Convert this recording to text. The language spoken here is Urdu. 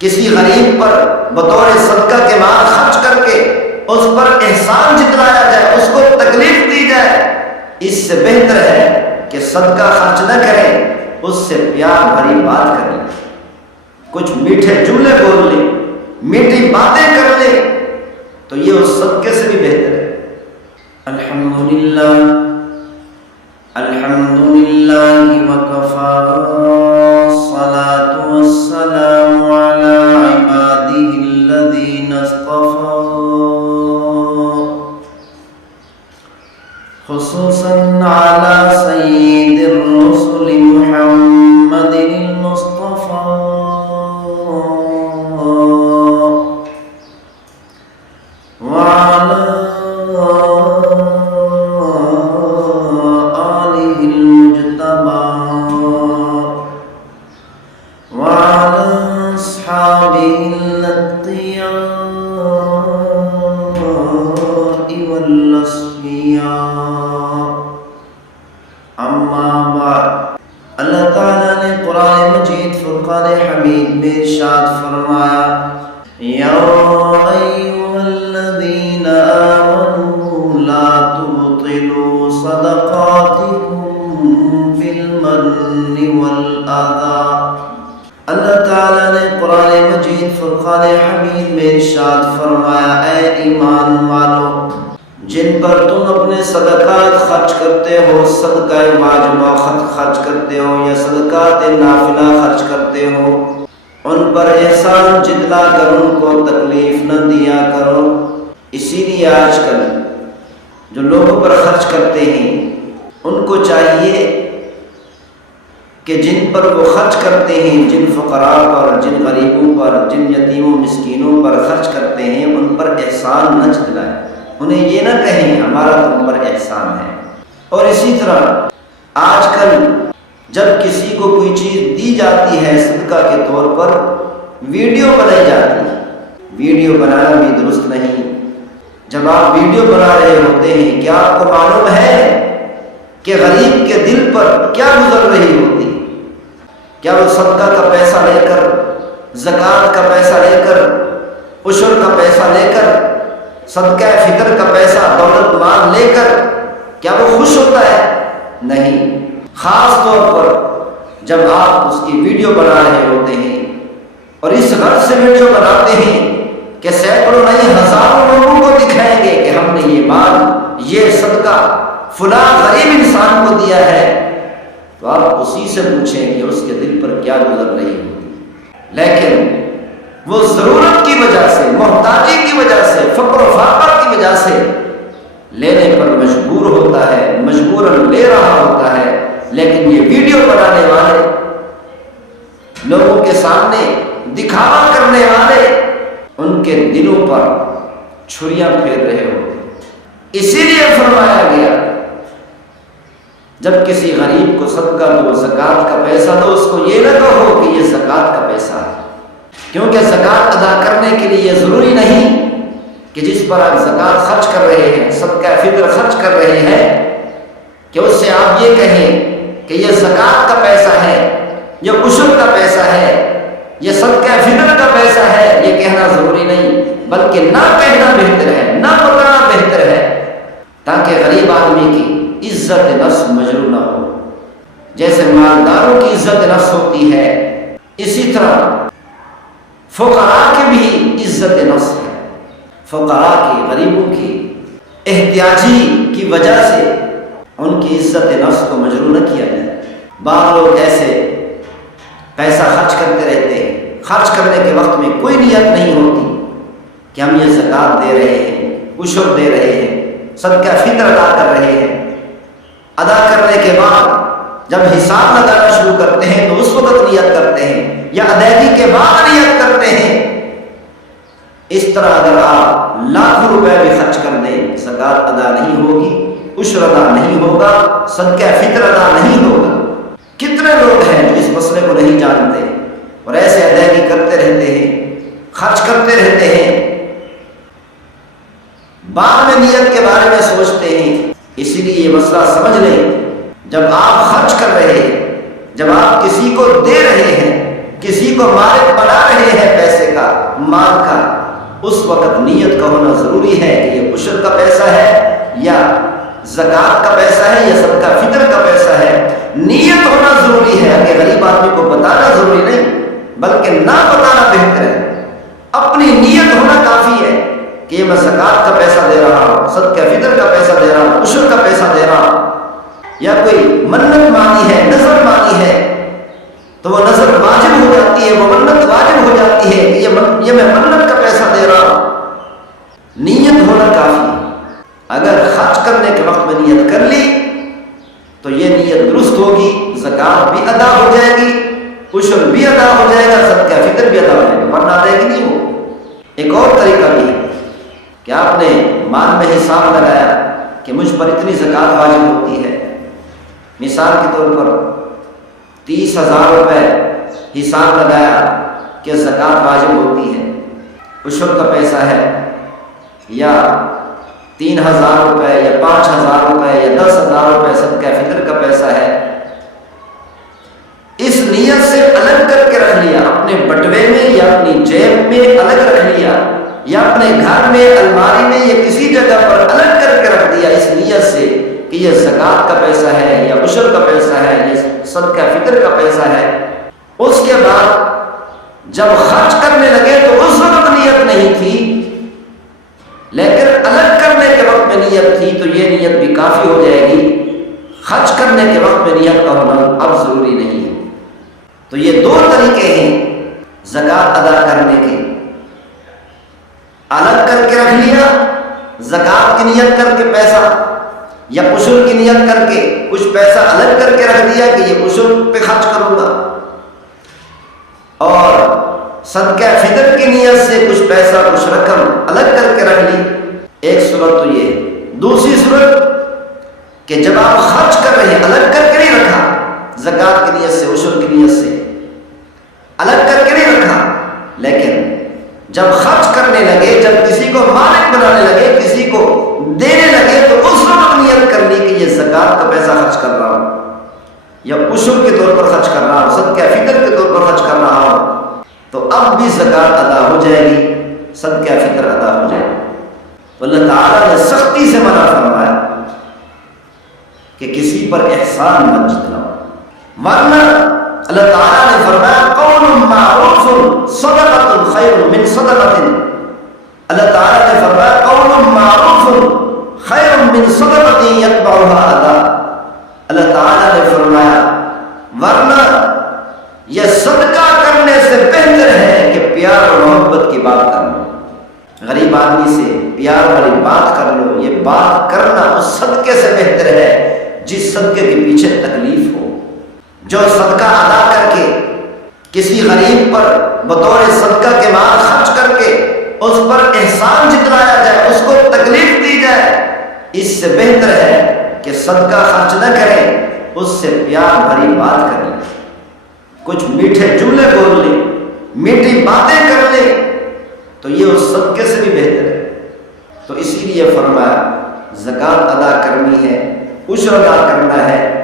کسی غریب پر بطور صدقہ کے مال خرچ کر کے اس پر احسان جتلایا جائے، اس کو تکلیف دی جائے، اس سے بہتر ہے کہ صدقہ خرچ نہ کریں، اس سے پیار بھری بات کریں، کچھ میٹھے جملے بول لیں، میٹھی باتیں کر لیں، تو یہ اس صدقے سے بھی بہتر ہے۔ الحمدللہ وکفا الصلاة والسلام علی عباده الذین اصطفى خصوصا علی سید الرسل محمد المصطفى وعلى جن پر تم اپنے صدقات خرچ کرتے ہو، صدقہ واجبہ خرچ کرتے ہو یا صدقات نافلہ خرچ کرتے ہو، ان پر احسان جتلا کر ان کو تکلیف نہ دیا کرو۔ اسی لیے آج کل جو لوگوں پر خرچ کرتے ہیں ان کو چاہیے کہ جن پر وہ خرچ کرتے ہیں، جن فقراء پر، جن غریبوں پر، جن یتیموں مسکینوں پر خرچ کرتے ہیں، ان پر احسان نہ جتلائیں، انہیں یہ نہ کہیں ہمارا تم پر احسان ہے۔ اور اسی طرح آج کل جب کسی کو کوئی چیز دی جاتی ہے صدقہ کے طور پر، ویڈیو بنائی جاتی ہے۔ ویڈیو بنانا بھی درست نہیں۔ جب آپ ویڈیو بنا رہے ہوتے ہیں، کیا آپ کو معلوم ہے کہ غریب کے دل پر کیا گزر رہی ہوتی؟ کیا وہ صدقہ کا پیسہ لے کر، زکوٰۃ کا پیسہ لے کر، عشر کا پیسہ لے کر، صدقہ فطر کا پیسہ دولت مال لے کر کیا وہ خوش ہوتا ہے؟ نہیں۔ خاص طور پر جب آپ اس کی ویڈیو بنا رہے ہوتے ہیں اور اس غرض سے ویڈیو بناتے ہیں کہ سینکڑوں نہیں ہزاروں لوگوں کو دکھائیں گے کہ ہم نے یہ مال، یہ صدقہ فلاں غریب انسان کو دیا ہے، تو آپ اسی سے پوچھیں کہ اس کے دل پر کیا گزر رہی ہوتی۔ لیکن وہ ضرورت کی وجہ سے، محتاجی کی وجہ سے، فقر و فاقہ کی وجہ سے لینے پر مجبور ہوتا ہے، مجبوراً لے رہا ہوتا ہے، لیکن یہ ویڈیو بنانے والے، لوگوں کے سامنے دکھاوا کرنے والے، ان کے دلوں پر چھریاں پھیر رہے ہوتے ہیں۔ اسی لیے فرمایا گیا جب کسی غریب کو صدقہ دو، زکوٰۃ کا پیسہ دو، اس کو یہ نہ کہو کہ یہ زکوٰۃ کا پیسہ ہے، کیونکہ زکوٰۃ ادا کرنے کے لیے یہ ضروری نہیں کہ جس پر آپ زکوٰۃ خرچ کر رہے ہیں، صدقہ فطر خرچ کر رہے ہیں، کہ اس سے آپ یہ کہیں کہ یہ زکوٰۃ کا پیسہ ہے، یہ عشر کا پیسہ ہے، یہ صدقہ فطر کا پیسہ ہے، یہ کہنا ضروری نہیں، بلکہ نہ کہنا بہتر ہے، نہ بتانا بہتر ہے، تاکہ غریب آدمی کی عزت نفس مجروح نہ ہو۔ جیسے مالداروں کی عزت نفس ہوتی ہے، اسی طرح فقراء کی بھی عزت نفس ہے۔ فقراء کی، غریبوں کی، احتیاجی کی وجہ سے ان کی عزت نفس کو مجروح نہ کیا جائے۔ بعض لوگ ایسے پیسہ خرچ کرتے رہتے ہیں، خرچ کرنے کے وقت میں کوئی نیت نہیں ہوتی کہ ہم یہ زکوٰۃ دے رہے ہیں، عشر دے رہے ہیں، صدقہ فطر ادا کر رہے ہیں۔ ادا کرنے کے بعد جب حساب لگانا شروع کرتے ہیں تو اس وقت نیت کرتے ہیں، یا ادائیگی کے بعد نیت کرتے ہیں۔ اس طرح اگر آپ لاکھوں روپے بھی خرچ کر دیں، زکوٰۃ ادا نہیں ہوگی، عشر ادا نہیں ہوگا، صدقہ فطر ادا نہیں ہوگا۔ کتنے لوگ ہیں جو اس مسئلے کو نہیں جانتے اور ایسے ادائیگی کرتے رہتے ہیں، خرچ کرتے رہتے ہیں، بعد میں نیت کے بارے میں سوچتے ہیں۔ اسی لیے یہ مسئلہ سمجھ لیں، جب آپ خرچ کر رہے ہیں، جب آپ کسی کو دے رہے ہیں، کسی کو مالک بنا رہے ہیں پیسے انسان کا اس وقت نیت کا ہونا ضروری ہے کہ یہ عشر کا پیسہ ہے یا زکوٰۃ کا پیسہ ہے یا صدقہ فطر کا پیسہ ہے. نیت ہونا ضروری ہے کہ غریب آدمی کو بتانا ضروری نہیں بلکہ نہ بتانا بہتر ہے. اپنی نیت ہونا کافی ہے کہ یہ میں زکوٰۃ کا پیسہ دے رہا ہوں, صدقہ فطر کا پیسہ دے رہا ہوں, عشر کا پیسہ دے رہا ہوں. یا کوئی منت مانی ہے, نذر مانی ہے تو وہ نذر واجب ہو جاتی ہے, وہ منت واجب ہو جاتی ہے کہ یہ میں منت کا پیسہ دے رہا ہوں. نیت ہونا کافی ہے. اگر خرچ کرنے کے وقت میں نیت کر لی تو یہ نیت درست ہوگی, زکوٰۃ بھی ادا ہو جائے گی, عشر بھی ادا ہو جائے گا, صدقہ فطر بھی ادا ہو جائے گا, ورنہ ادائیگی نہیں ہو. ایک اور طریقہ بھی ہے کہ آپ نے مال میں حساب لگایا کہ مجھ پر اتنی زکوٰۃ واجب ہوتی ہے. مثال کے طور پر 30,000 روپے حساب لگایا کہ زکوٰۃ واجب ہوتی ہے, عشر کا پیسہ ہے, یا 3,000 روپے یا 5,000 روپے یا 10,000 روپے صدقہ فطر کا پیسہ ہے. اس نیت سے الگ کر کے رکھ لیا, اپنے بٹوے میں یا اپنی جیب میں الگ رکھ لیا, یا اپنے گھر میں الماری میں یا کسی جگہ پر الگ کر کے رکھ دیا اس نیت سے کہ یہ زکوٰۃ کا پیسہ ہے یا عشر کا پیسہ ہے, یہ صدقہ فطر کا پیسہ ہے. اس کے بعد جب خرچ کرنے لگے تو اس وقت نیت نہیں تھی, لیکن الگ کرنے کے وقت میں نیت تھی تو یہ نیت بھی کافی ہو جائے گی. خرچ کرنے کے وقت میں نیت کا ہونا اب ضروری نہیں ہے. تو یہ دو طریقے ہیں زکوٰۃ ادا کرنے کے. الگ کر کے رکھ لیا زکوٰۃ کی نیت کر کے پیسہ, یا عشر کی نیت کر کے کچھ پیسہ الگ کر کے رکھ دیا کہ یہ عشر پہ خرچ کروں گا, اور صدقہ فطر کی نیت سے کچھ پیسہ کچھ رقم الگ کر کے رکھ لی. ایک صورت تو یہ. دوسری صورت کہ جب آپ خرچ کر رہے ہیں الگ کر کے نہیں رکھا, زکوٰۃ کی نیت سے عشر کی نیت سے الگ کر کے نہیں رکھا, لیکن جب خرچ کرنے لگے, جب کسی کو مالک بنانے لگے, کسی کو دینے لگے تو اس وقت نیت کر لی کہ یہ زکوٰۃ کا پیسہ خرچ کر رہا ہوں یا عشر کے طور پر خرچ کر رہا ہوں, صدقہ فطر کے طور پر خرچ کر رہا ہوں, تو اب بھی زکوٰۃ ادا ہو جائے گی, صدقہ فطر ادا ہو جائے گی. تو اللہ تعالیٰ نے سختی سے منع فرمایا کہ کسی پر احسان مت جتلاؤ, ورنہ اللہ تعالیٰ نے فرمایا قول معروف صدقۃ خیر من صدقۃ. اللہ تعالیٰ نے فرمایا قول معروف خیر من صدقۃ یتبعها اذی. اللہ تعالیٰ نے فرمایا ورنہ یہ صدقہ کرنے سے بہتر ہے کہ پیار اور محبت کی بات کر لو. غریب آدمی سے پیار والی بات کر لو. یہ بات کرنا اس صدقے سے بہتر ہے جس صدقے کے پیچھے تکلیف ہو. جو صدقہ ادا کر کے کسی غریب پر بطور صدقہ کے مال خرچ کر کے اس پر احسان جتلایا جائے, اس کو تکلیف دی جائے, اس سے بہتر ہے کہ صدقہ خرچ نہ کریں, اس سے پیار بھری بات کریں, کچھ میٹھے جملے بول لیں, میٹھی باتیں کر لیں, تو یہ اس صدقے سے بھی بہتر ہے. تو اسی لیے فرمایا زکوٰۃ ادا کرنی ہے, عشر ادا کرنا ہے,